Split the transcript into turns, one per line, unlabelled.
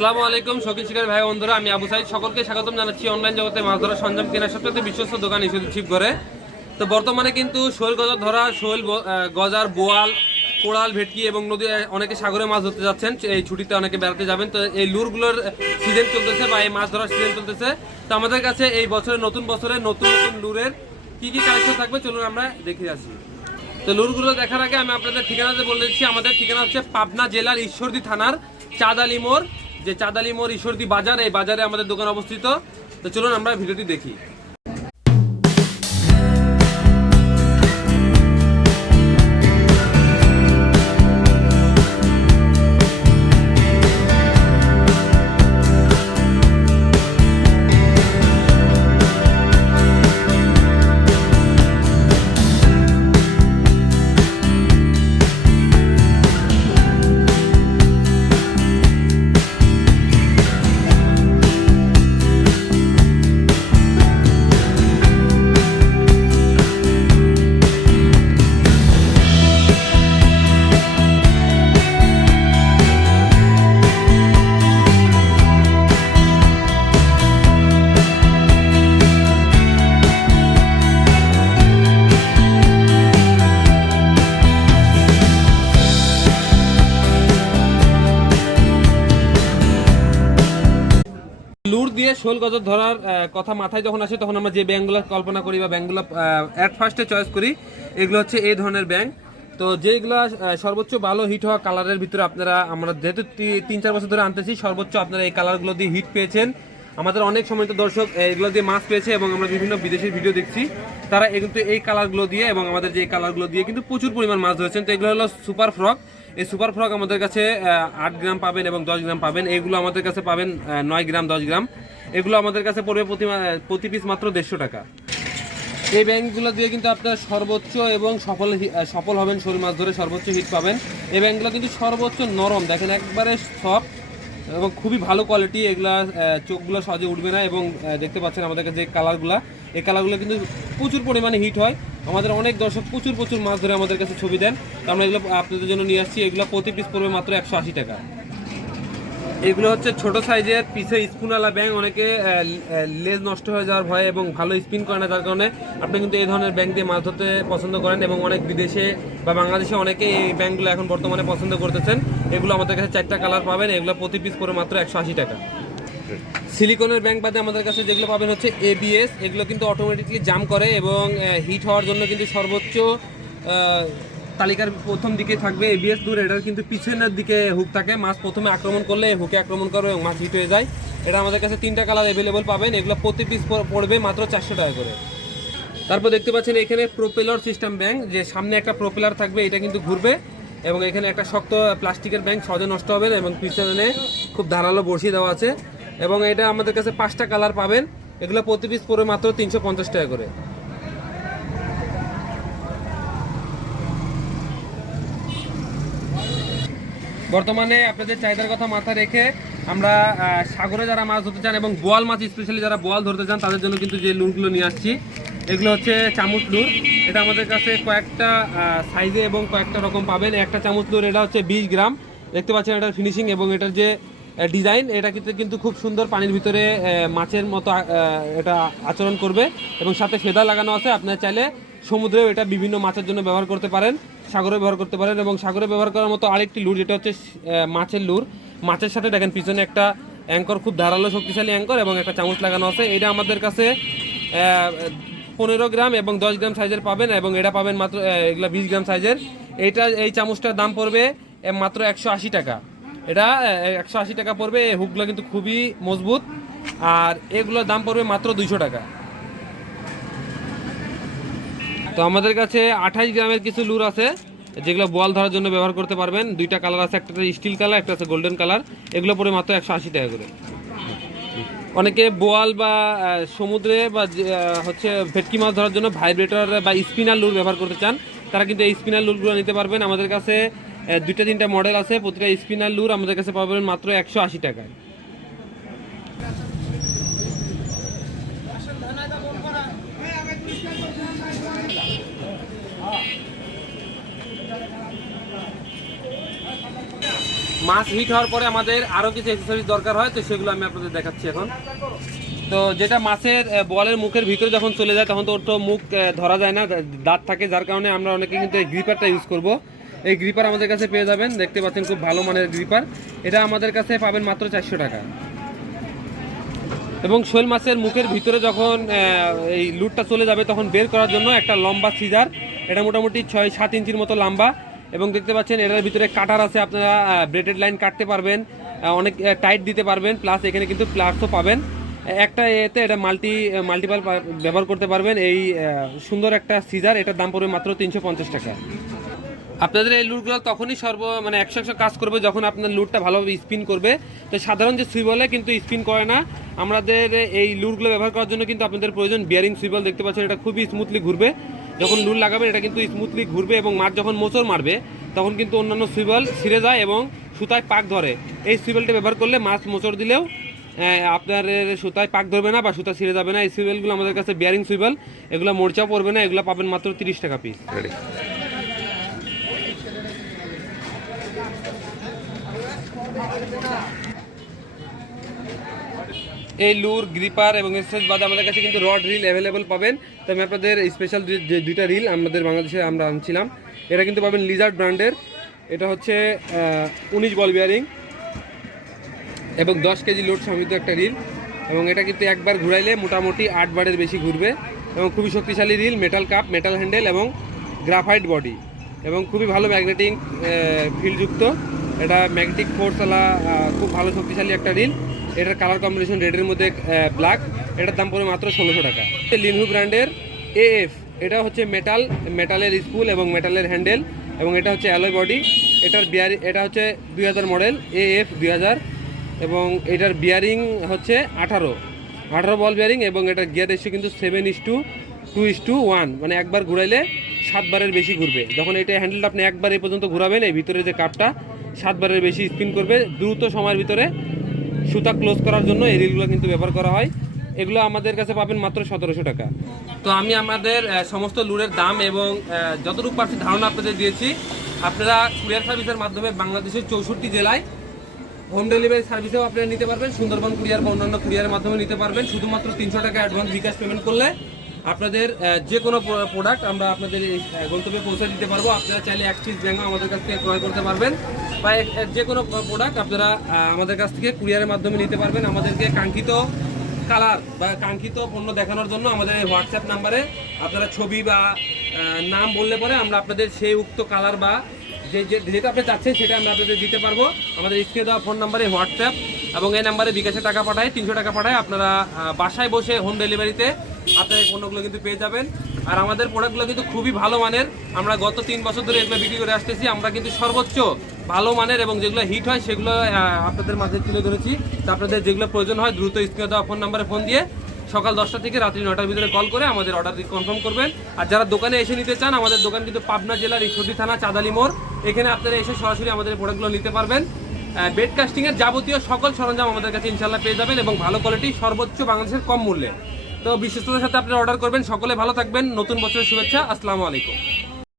আসসালামু আলাইকুম, শৌখিন শিকার ভাই বন্ধুরা, আমি আবু সাইদ। সকলকে স্বাগতম জানাচ্ছি অনলাইন জগতে মাছ ধরার সরঞ্জাম কেনার সবচেয়ে বিশ্বস্ত দোকান ইস্যু ছিপ করে। তো বর্তমানে কিন্তু শৈল গজার ধরা, শৈল গজার বোয়াল, কোড়াল, ভেটকি এবং নদী অনেকে সাগরে মাছ ধরতে যাচ্ছেন। এই ছুটিতে অনেকে বেড়াতে যাবেন। তো এই লুরগুলোর সিজন চলতেছে বা এই মাছ ধরার সিজন চলতেছে। তো আমাদের কাছে এই বছরের নতুন বছরে নতুন নতুন লুরের কি কি কালেকশন থাকবে চলুন আমরা দেখে আসি। তো লুরগুলো দেখার আগে আমি আপনাদের ঠিকানাতে বলে দিচ্ছি। আমাদের ঠিকানা হচ্ছে পাবনা জেলার ঈশ্বরদী থানার চাঁদালি মোড় যে চাঁদালি মোড় ঈশ্বরদী বাজার এই বাজারে আমাদের দোকান অবস্থিত। তো চলুন আমরা ভিডিওটি দেখি। দিয়ে শোল গজর ধরার কথা মাথায় যখন আসে, তখন আমরা যে ব্যাংকগুলো কল্পনা করি বা ব্যাংকগুলো অ্যাট ফার্স্টে চয়েস করি, এগুলো হচ্ছে এই ধরনের ব্যাংক। তো যেগুলো সর্বোচ্চ ভালো হিট হওয়া কালারের ভিতরে আপনারা, আমরা যেহেতু তিন চার বছর ধরে আনতেছি, সর্বোচ্চ আপনারা এই কালারগুলো দিয়ে হিট পেয়েছেন। আমাদের অনেক সময় তো দর্শক এগুলো দিয়ে মাছ পেয়েছে এবং আমরা বিভিন্ন বিদেশের ভিডিও দেখছি। তারা কিন্তু এই কালারগুলো দিয়ে এবং আমাদের যে কালারগুলো দিয়ে কিন্তু প্রচুর পরিমাণ মাছ ধরেছেন। তো এগুলো হলো সুপার ফ্রক এই সুপার ফ্রক আমাদের কাছে আট গ্রাম পাবেন এবং দশ গ্রাম পাবেন। এগুলো আমাদের কাছে পাবেন নয় গ্রাম, দশ গ্রাম। এগুলো আমাদের কাছে পড়বে প্রতি প্রতি পিস মাত্র দেড়শো টাকা। এই ব্যাংকগুলো দিয়ে কিন্তু আপনার সর্বোচ্চ এবং সফল সফল হবেন শোল মাছ ধরে সর্বোচ্চ হিট পাবেন। এই ব্যাংকগুলো কিন্তু সর্বোচ্চ নরম, দেখেন একবারে সফট এবং খুবই ভালো কোয়ালিটি এগুলা চোখগুলো সহজে উঠবে না এবং দেখতে পাচ্ছেন আমাদের কাছে যে কালারগুলো এই কালারগুলো কিন্তু প্রচুর পরিমাণে হিট হয়। আমাদের অনেক দর্শক প্রচুর প্রচুর মাছ ধরে আমাদের কাছে ছবি দেন। তো আমরা এগুলো আপনাদের জন্য নিয়ে আসছি। এগুলো প্রতি পিস পড়বে মাত্র একশো আশি টাকা। এগুলো হচ্ছে ছোট সাইজের পিছে স্পুনওয়ালা ব্যাং অনেকে লেজ নষ্ট হয়ে যাওয়ার ভয় এবং ভালো স্পিন করে না, যার কারণে আপনি কিন্তু এই ধরনের ব্যাংক দিয়ে মাছ ধরতে পছন্দ করেন এবং অনেক বিদেশে বা বাংলাদেশে অনেকে এই ব্যাংকগুলো এখন বর্তমানে পছন্দ করতেছেন। এগুলো আমাদের কাছে চারটা কালার পাবেন। এগুলো প্রতি পিস করে মাত্র একশো আশি টাকা। সিলিকনের ব্যাংক বাদে আমাদের কাছে যেগুলো পাবেন হচ্ছে এবিএস এগুলো কিন্তু অটোমেটিকলি জাম করে এবং হিট হওয়ার জন্য কিন্তু সর্বোচ্চ তালিকার প্রথম দিকে থাকবে এবিএস দূর। এটার কিন্তু পিছনের দিকে হুক থাকে। মাছ প্রথমে আক্রমণ করলে হুকে আক্রমণ করবে এবং মাছ হিট হয়ে যায়। এটা আমাদের কাছে তিনটা কালার অ্যাভেলেবল পাবেন। এগুলো প্রতি পিস পড়বে মাত্র চারশো টাকা করে। তারপর দেখতে পাচ্ছেন এখানে প্রোপেলার সিস্টেম ব্যাংক যে সামনে একটা প্রোপেলার থাকবে, এটা কিন্তু ঘুরবে এবং এখানে একটা শক্ত প্লাস্টিকের ব্যাংক সহজে নষ্ট হবে এবং পিছনে খুব ধারালো বড়শি দেওয়া আছে। এবং এটা আমাদের কাছে পাঁচটা কালার পাবেন। এগুলো প্রতি পিস পরে মাত্র তিনশো পঞ্চাশ টাকা করে। বর্তমানে আপনাদের চাহিদার কথা মাথায় রেখে আমরা সাগরে যারা মাছ ধরতে চান এবং বোয়াল মাছ স্পেশালি যারা বোয়াল ধরতে চান, তাদের জন্য কিন্তু যে লুরগুলো নিয়ে আসছি, এগুলো হচ্ছে চামচ লুর এটা আমাদের কাছে কয়েকটা সাইজে এবং কয়েকটা রকম পাবেন। একটা চামচ লুর এটা হচ্ছে বিশ গ্রাম। দেখতে পাচ্ছেন এটার ফিনিশিং এবং এটার যে ডিজাইন এটা কিন্তু কিন্তু খুব সুন্দর পানির ভিতরে মাছের মতো এটা আচরণ করবে। এবং সাথে ফেদা লাগানো আছে, আপনারা চাইলে সমুদ্রেও এটা বিভিন্ন মাছের জন্য ব্যবহার করতে পারেন, সাগরে ব্যবহার করতে পারেন। এবং সাগরে ব্যবহার করার মতো আরেকটি লুর, যেটা হচ্ছে মাছের লুর। মাছের সাথে দেখেন, পিছনে একটা অ্যাঙ্কর খুব ধারালো, শক্তিশালী অ্যাঙ্কর এবং একটা চামচ লাগানো আছে। এটা আমাদের কাছে পনেরো গ্রাম এবং দশ গ্রাম সাইজের পাবেন এবং এটা পাবেন মাত্র এগুলা বিশ গ্রাম সাইজের। এইটা এই চামচটার দাম পড়বে মাত্র একশো আশি টাকা। এটা একশো আশি টাকা পড়বে, এই হুকগুলো কিন্তু খুবই মজবুত। আর এগুলোর দাম পড়বে মাত্র দুইশো টাকা। তো আমাদের কাছে আঠাইশ গ্রামের কিছু লুর আছে, যেগুলো বল ধরার জন্য ব্যবহার করতে পারবেন। দুইটা কালার আছে, একটা স্টিল কালার, একটা আছে গোল্ডেন কালার। এগুলো পরে মাত্র একশো আশি টাকা করে। অনেকে বোয়াল বা সমুদ্রে বা হচ্ছে ভেটকি মাছ ধরার জন্য ভাইব্রেটর বা স্পিনার লুর ব্যবহার করতে চান, তারা কিন্তু এই স্পিনার লুরগুলো নিতে পারবেন। আমাদের কাছে দুইটা তিনটা মডেল আছে, প্রতিটা স্পিনার লুর আমাদের কাছে পাবেন মাত্র একশো আশি টাকায়। মাছ হিট হওয়ার পরে আমাদের আরও কিছু এক্সেসরিজ দরকার হয়, তো সেগুলো আমি আপনাদের দেখাচ্ছি এখন। তো যেটা মাছের বলের মুখের ভিতরে যখন চলে যায়, তখন তো ওর তো মুখ ধরা যায় না, দাঁত থাকে, যার কারণে আমরা অনেকে কিন্তু এই গ্রিপারটা ইউজ করব। এই গ্রিপার আমাদের কাছে পেয়ে যাবেন। দেখতে পাচ্ছেন খুব ভালো মানের গ্রিপার এটা আমাদের কাছে পাবেন মাত্র চারশো টাকা। এবং শোল মাছের মুখের ভিতরে যখন এই লুটটা চলে যাবে তখন বের করার জন্য একটা লম্বা সিজার এটা মোটামুটি ছয় সাত ইঞ্চির মতো লম্বা। এবং দেখতে পাচ্ছেন এটার ভিতরে কাটার আছে, আপনারা ব্রেডেড লাইন কাটতে পারবেন। অনেক টাইট দিতে পারবেন। প্লাস এখানে কিন্তু প্লাসও পাবেন। একটা এতে এটা মাল্টি মাল্টিপাল ব্যবহার করতে পারবেন। এই সুন্দর একটা সিজার এটার দাম পড়বে মাত্র তিনশো পঞ্চাশ টাকা। আপনাদের এই লুটগুলো তখনই সর্ব মানে একশো একশো কাজ করবে যখন আপনার লুটটা ভালোভাবে স্পিন করবে। তো সাধারণ যে সুইবলে কিন্তু স্পিন করে না। আমাদের এই লুটগুলো ব্যবহার করার জন্য কিন্তু আপনাদের প্রয়োজন বিয়ারিং সুইবল দেখতে পাচ্ছেন, এটা খুবই স্মুথলি ঘুরবে। যখন লুট লাগাবেন, এটা কিন্তু স্মুথলি ঘুরবে এবং মাছ যখন মোচড় মারবে, তখন কিন্তু অন্যান্য সুইবল ছিঁড়ে যায় এবং সুতায় পাক ধরে। এই সুইবলটা ব্যবহার করলে মাছ মোচড় দিলেও আপনার সুতায় পাক ধরবে না বা সুতা ছিঁড়ে যাবে না। এই সুইবেলগুলো আমাদের কাছে বিয়ারিং সুইবেল, এগুলো মোর্চাও পড়বে না, এগুলো পাবেন মাত্র তিরিশ টাকা পিস এই লুর, গ্রিপার এবং এক্সেস বাদে আমাদের কাছে কিন্তু রড রিল অ্যাভেলেবল পাবেন। তো আমি আপনাদের স্পেশাল যে দুইটা রিল আমাদের বাংলাদেশে আমরা আনছিলাম। এটা কিন্তু পাবেন লিজার্ড ব্র্যান্ডের এটা হচ্ছে উনিশ বল বিয়ারিং এবং দশ কেজি লোড সমৃদ্ধ একটা রিল। এবং এটা কিন্তু একবার ঘুরাইলে মোটামুটি আট বারের বেশি ঘুরবে। এবং খুবই শক্তিশালী reel metal cup metal handle এবং গ্রাফাইট বডি এবং খুবই ভালো ম্যাগনেটিক ফিল্ডযুক্ত এটা ম্যাগনেটিক ফোর্সওয়ালা খুব ভালো শক্তিশালী একটা রিল। এটার কালার কম্বিনেশন রেডের মধ্যে ব্ল্যাক এটার দাম পড়ে মাত্র ষোলোশো টাকা। লিনহু ব্র্যান্ডের এএফ এটা হচ্ছে মেটাল মেটালের স্পুল এবং মেটালের হ্যান্ডেল এবং এটা হচ্ছে অ্যালয় বডি এটার বিয়ারি এটা হচ্ছে দুই হাজার মডেল এএফ দুই হাজার। এবং এটার বিয়ারিং হচ্ছে আঠারো। আঠারো বল বিয়ারিং এবং এটার গিয়ার এসে কিন্তু seven is two two is two one মানে একবার ঘুরাইলে সাতবারের বেশি ঘুরবে। যখন এটা হ্যান্ডেলটা আপনি একবার এই পর্যন্ত ঘুরাবেন, এই ভিতরে যে কাপটা সাতবারের বেশি স্পিন করবে, দ্রুত সময়ের ভিতরে সুতা ক্লোজ করার জন্য এই রিলগুলো কিন্তু ব্যবহার করা হয়। এগুলো আমাদের কাছে পাবেন মাত্র সতেরোশো টাকা। তো আমি আমাদের সমস্ত লুরের দাম এবং যতটুকু পারছি ধারণা আপনাদের দিয়েছি, আপনারা কুরিয়ার সার্ভিসের মাধ্যমে বাংলাদেশের চৌষট্টি জেলায় হোম ডেলিভারি সার্ভিসেও আপনারা নিতে পারবেন, সুন্দরবন কুরিয়ার বা অন্যান্য কুরিয়ারের মাধ্যমে নিতে পারবেন। শুধুমাত্র তিনশো টাকা অ্যাডভান্স বিকাশ পেমেন্ট করলে আপনাদের যে কোনো প্রোডাক্ট আমরা আপনাদের গন্তব্যে পৌঁছে দিতে পারব। আপনারা চাইলে এক পিস ব্যাঙ্গও আমাদের কাছ থেকে ক্রয় করতে পারবেন। বা যে কোনো প্রোডাক্ট আপনারা আমাদের কাছ থেকে কুরিয়ারের মাধ্যমে নিতে পারবেন। আমাদেরকে কাঙ্ক্ষিত কালার বা কাঙ্ক্ষিত পণ্য দেখানোর জন্য আমাদের হোয়াটসঅ্যাপ নাম্বারে আপনারা ছবি বা নাম বললে পরে আমরা আপনাদের সেই উক্ত কালার বা যে- যেটা আপনি চাচ্ছেন সেটা আমরা আপনাদের দিতে পারব। আমাদের স্ক্রিনে দেওয়া ফোন নাম্বারে হোয়াটসঅ্যাপ এবং এই নাম্বারে বিকাশে টাকা পাঠায়, তিনশো টাকা পাঠায়। আপনারা বাসায় বসে হোম ডেলিভারিতে আপনার এই পণ্যগুলো কিন্তু পেয়ে যাবেন। আর আমাদের প্রোডাক্টগুলো কিন্তু খুবই ভালো মানের। আমরা গত তিন বছর ধরে এগুলো বিক্রি করে আসতেছি। আমরা কিন্তু সর্বোচ্চ ভালো মানের এবং যেগুলো হিট হয় সেগুলো আপনাদের মাঝে তুলে ধরেছি। আপনাদের যেগুলো প্রয়োজন হয় দ্রুত স্ক্রিনে দেওয়া ফোন নাম্বারে ফোন দিয়ে সকাল দশটা থেকে রাত্রি নটার ভিতরে কল করে আমাদের অর্ডার কনফার্ম করবেন। আর যারা দোকানে এসে নিতে চান, আমাদের দোকান কিন্তু পাবনা জেলার ঈশ্বরদী থানা, চাঁদালি মোড়। এখানে আপনারা এসে সরাসরি আমাদের প্রোডাক্টগুলো নিতে পারবেন। বেড কাস্টিংয়ের যাবতীয় সকল সরঞ্জাম আমাদের কাছে ইনশাল্লাহ পেয়ে যাবেন এবং ভালো কোয়ালিটি সর্বোচ্চ বাংলাদেশের কম মূল্যে। তো বিশ্বস্ততার সাথে আপনারা অর্ডার করবেন। সকলে ভালো থাকবেন। নতুন বছরের শুভেচ্ছা। আসসালামু আলাইকুম।